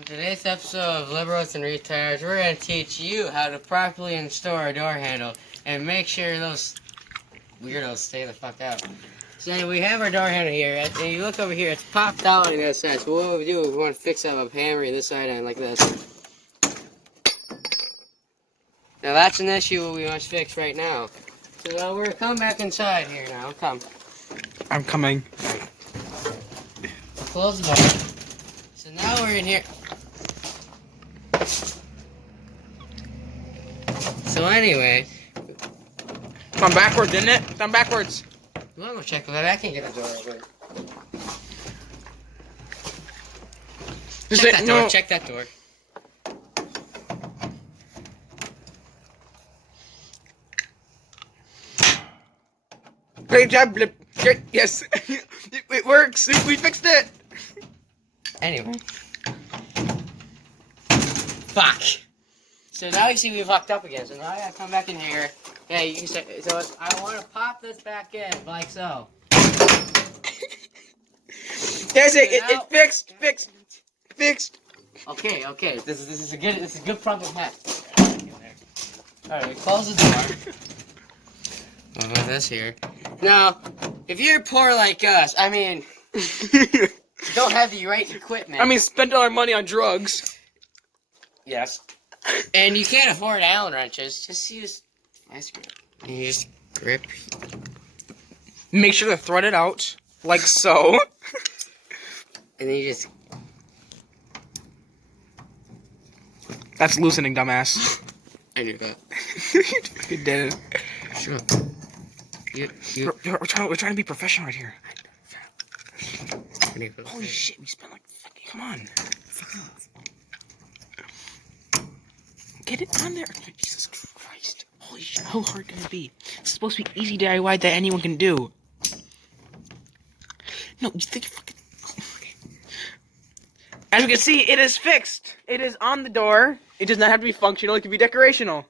On today's episode of Liberals and Retards, we're going to teach you how to properly install a door handle and make sure those weirdos stay the fuck out. So anyway, we have our door handle here, and you look over here, it's popped out on this side. So what we do is we want to fix it with a hammer this side and like this. Now that's an issue we must fix right now. So now we're going to come back inside here now. Come. I'm coming. Close the door. So now we're in here. So anyway, Come backwards, didn't it? Come backwards. I'm gonna check that. I can't get the door open. Check that door. No. Check that door. Great job, Blip. Great. Yes, it works. We fixed it. Anyway. Fuck. So now you see we fucked up again. So now I gotta come back in here. Yeah, you can say, so I want to pop this back in like so. There's it. It fixed. Okay. This is a good problem to have. All right, we close the door. Oh, this here. Now, if you're poor like us, I mean, don't have the right equipment. I mean, spend all our money on drugs. Yes. And you can't afford Allen wrenches. Just use ice grip. And you just grip. Make sure to thread it out like so. And then you just. That's loosening, dumbass. I knew that. You did it. Sure. We're trying to be professional right here. Holy Holy shit, we spent like fucking. Come on. Get it on there. Jesus Christ. Holy shit, how hard can it be? It's supposed to be easy DIY that anyone can do. No, you think fucking. As you can see, it is fixed. It is on the door. It does not have to be functional. It can be decorational.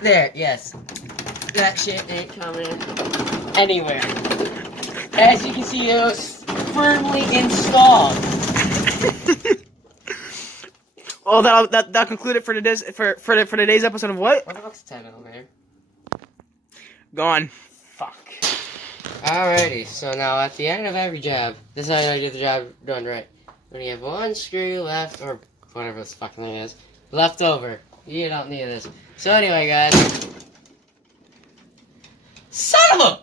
There, yes. That shit ain't coming anywhere. As you can see, it was firmly installed. Well, that'll conclude it for today's episode of what? What the fuck's 10 over here? Gone. Fuck. Alrighty, so now at the end of every job, this is how you get the job done right. When you have one screw left, or whatever this fucking thing is, left over. You don't need this. So anyway, guys. Son of a